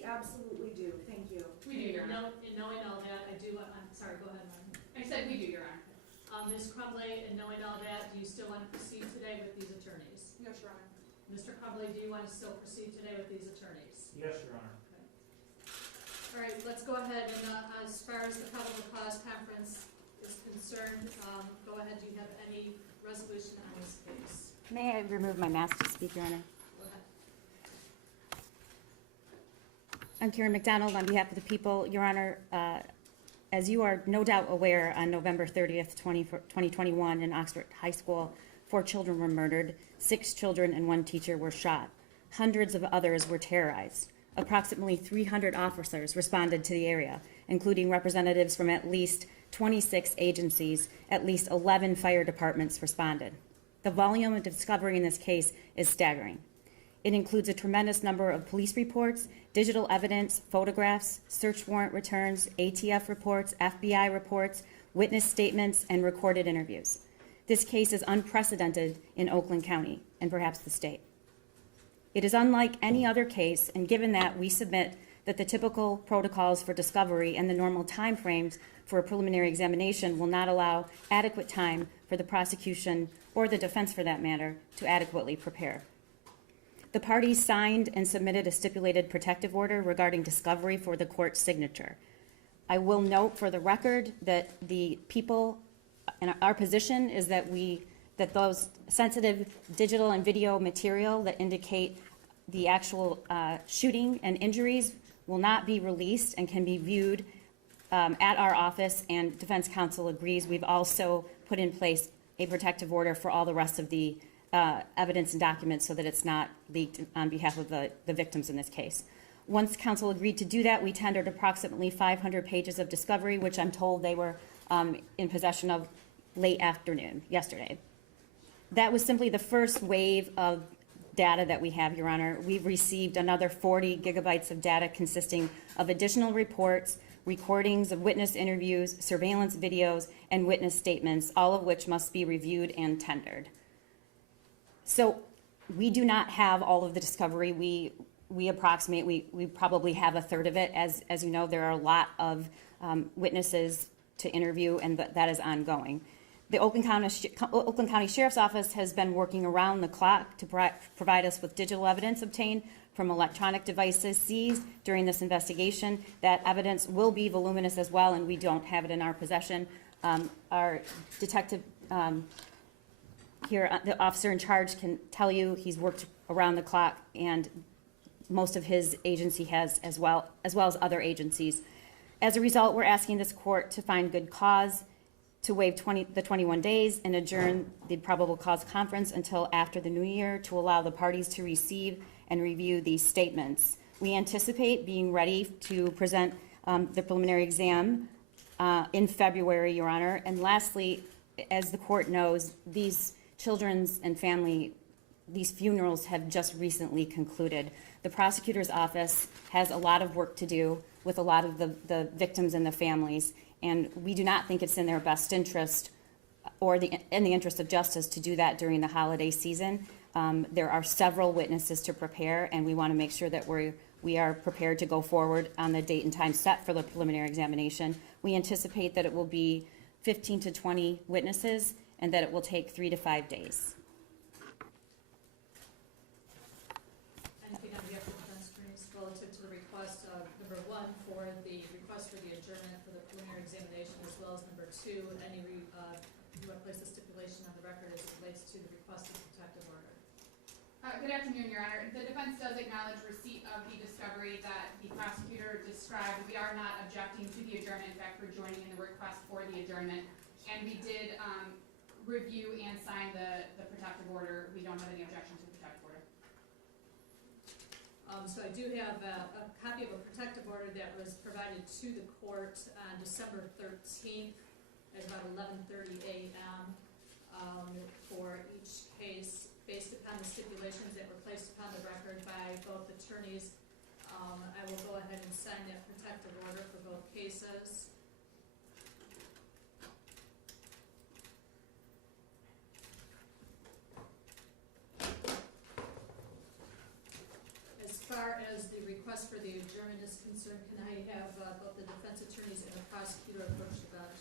We absolutely do, thank you. We do, Your Honor. In knowing all that, I do, I'm sorry, go ahead, Martin. I said we do, Your Honor. Ms. Crumbley, in knowing all that, do you still want to proceed today with these attorneys? Yes, Your Honor. Mr. Crumbley, do you want to still proceed today with these attorneys? Yes, Your Honor. All right, let's go ahead and as far as the probable cause conference is concerned, go ahead. Do you have any resolution on this case? May I remove my mask to speak, Your Honor? Go ahead. I'm Karen McDonald on behalf of the people. Your Honor, as you are no doubt aware, on November 30th, 2021 in Oxford High School, 4 children were murdered, 6 children and 1 teacher were shot. Hundreds of others were terrorized. Approximately 300 officers responded to the area, including representatives from at least 26 agencies. At least 11 fire departments responded. The volume of discovery in this case is staggering. It includes a tremendous number of police reports, digital evidence, photographs, search warrant returns, ATF reports, FBI reports, witness statements, and recorded interviews. This case is unprecedented in Oakland County and perhaps the state. It is unlike any other case, and given that we submit that the typical protocols for discovery and the normal timeframes for a preliminary examination will not allow adequate time for the prosecution or the defense, for that matter, to adequately prepare. The parties signed and submitted a stipulated protective order regarding discovery for the court's signature. I will note for the record that the people, and our position is that those sensitive digital and video material that indicate the actual shooting and injuries will not be released and can be viewed at our office, and defense counsel agrees. We've also put in place a protective order for all the rest of the evidence and documents so that it's not leaked on behalf of the victims in this case. Once counsel agreed to do that, we tendered approximately 500 pages of discovery, which I'm told they were in possession of late afternoon yesterday. That was simply the first wave of data that we have, Your Honor. We've received another 40 gigabytes of data consisting of additional reports, recordings of witness interviews, surveillance videos, and witness statements, all of which must be reviewed and tendered. So we do not have all of the discovery. We approximate, we probably have a third of it. As you know, there are a lot of witnesses to interview, and that is ongoing. The Oakland County Sheriff's Office has been working around the clock to provide us with digital evidence obtained from electronic devices seized during this investigation. That evidence will be voluminous as well, and we don't have it in our possession. Our detective here, the officer in charge, can tell you he's worked around the clock, and most of his agency has as well as other agencies. As a result, we're asking this court to find good cause to waive the 21 days and adjourn the probable cause conference until after the new year to allow the parties to receive and review these statements. We anticipate being ready to present the preliminary exam in February, Your Honor. And lastly, as the court knows, these children's and family, these funerals have just recently concluded. The prosecutor's office has a lot of work to do with a lot of the victims and the families, and we do not think it's in their best interest or in the interest of justice to do that during the holiday season. There are several witnesses to prepare, and we want to make sure that we are prepared to go forward on the date and time set for the preliminary examination. We anticipate that it will be 15 to 20 witnesses and that it will take 3 to 5 days. Anything on behalf of the defense attorneys relative to the request of number 1 for the request for the adjournment for the preliminary examination, as well as number 2, any you want to place the stipulation on the record as it relates to the request of protective order? Good afternoon, Your Honor. The defense does acknowledge receipt of the discovery that the prosecutor described. We are not objecting to the adjournment. In fact, we're joining in the request for the adjournment. And we did review and sign the protective order. We don't have any objection to the protective order. So I do have a copy of a protective order that was provided to the court on December 13th at about 11:30 a.m. For each case, based upon the stipulations that were placed upon the record by both attorneys. I will go ahead and sign that protective order for both cases. As far as the request for the adjournment is concerned, can I have both the defense attorneys and the prosecutor approach the bench?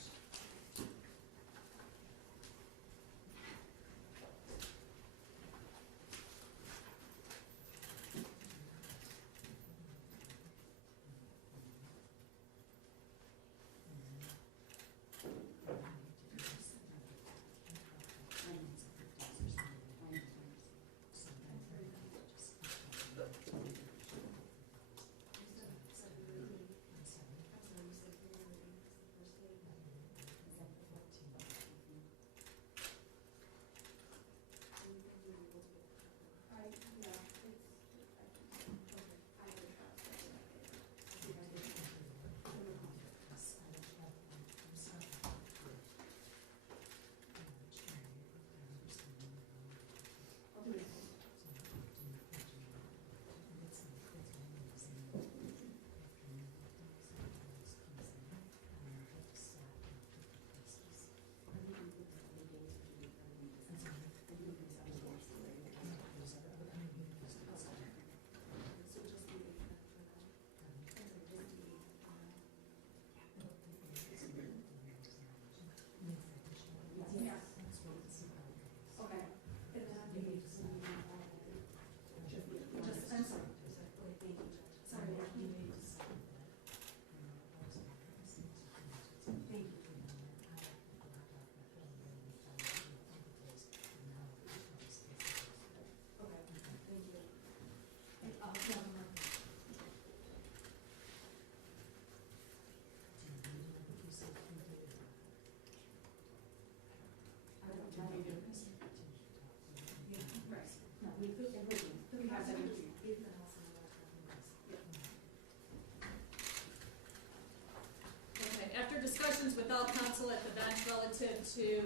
Okay, after discussions with all counsel at the bench relative to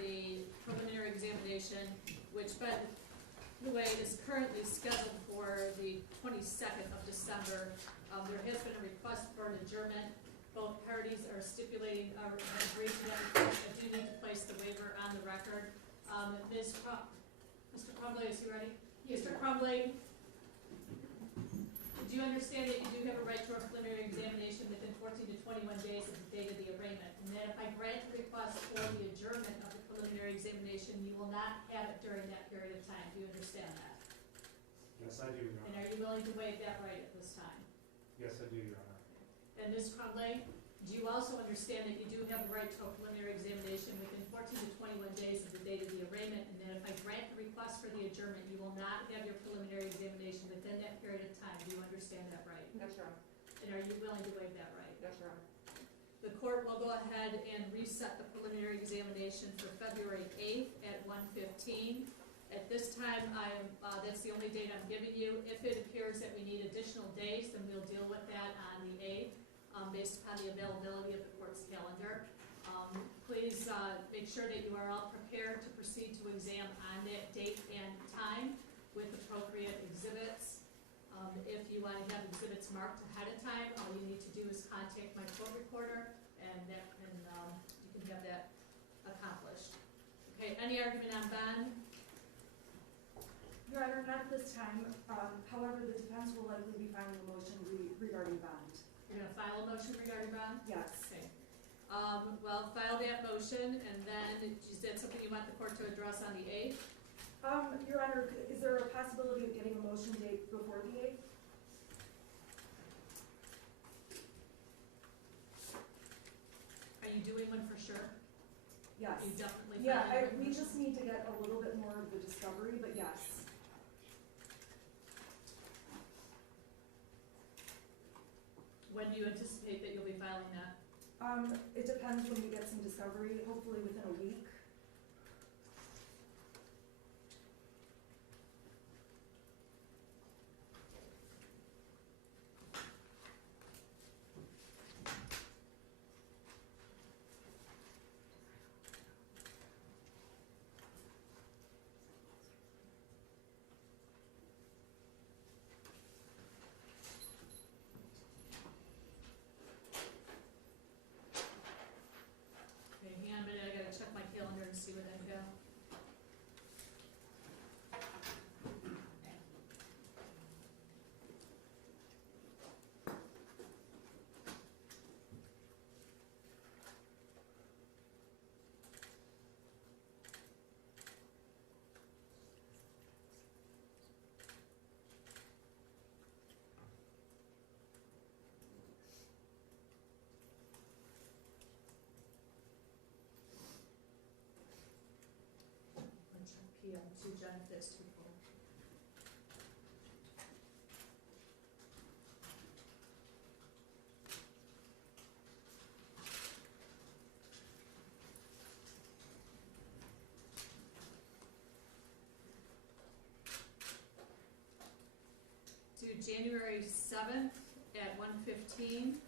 the preliminary examination, which, by the way, is currently scheduled for the 22nd of December, there has been a request for an adjournment. Both parties are stipulating, have agreed to that request. I do need to place the waiver on the record. Mr. Crumbley, is he ready? Yes, Mr. Crumbley, do you understand that you do have a right to a preliminary examination within 14 to 21 days of the date of the arraignment? And that if I grant the request for the adjournment of the preliminary examination, you will not have it during that period of time. Do you understand that? Yes, I do, Your And Honor. are you willing to waive that right at this time? Yes, I do, Your Honor. And Ms. Crumbley, do you also understand that you do have a right to a preliminary examination within 14 to 21 days of the date of the arraignment, and that if I grant the request for the adjournment, you will not have your preliminary examination within that period of time? Do you understand that right? Yes, Your Honor. And are you willing to waive that right? Yes, Your Honor. The court will go ahead and reset the preliminary examination for February 8th at 1:15. At this time, that's the only date I'm giving you. If it appears that we need additional days, then we'll deal with that on the 8th, based upon the availability of the court's calendar. Please make sure that you are all prepared to proceed to exam on that date and time with appropriate exhibits. If you want to have exhibits marked ahead of time, all you need to do is contact my court reporter, and you can have that accomplished. Okay, any argument on bond? Your Honor, not at this time. However, the defense will likely be filing a motion regarding bond. You're gonna file a motion regarding bond? Yes. Okay. Well, file that motion, and then, is that something you want the court to address on the 8th? Your Honor, is there a possibility of getting a motion date before the 8th? Are you doing one for sure? Yes. Are you definitely Yeah, filing one? we just need to get a little bit more of the discovery, but yes. When do you anticipate that you'll be filing that? It depends when we get some discovery, hopefully within a week. Okay, hang on a minute, I gotta check my calendar to Jen if that's too full. To January 7th at 1:15.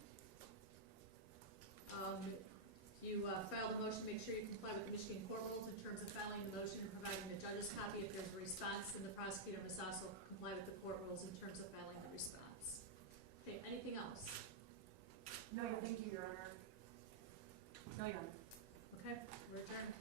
You filed a motion, make sure you comply with the Michigan court rules in terms of filing the motion and providing the judge's copy if there's a response, and the prosecutor must also comply with the court rules in terms of filing the response. Okay, anything else? No, thank you, Your Honor. No, Your Honor. Okay, we're adjourned.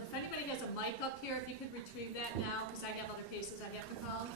If anybody has a mic up here, if you could retrieve that now, because I have other cases I have to call.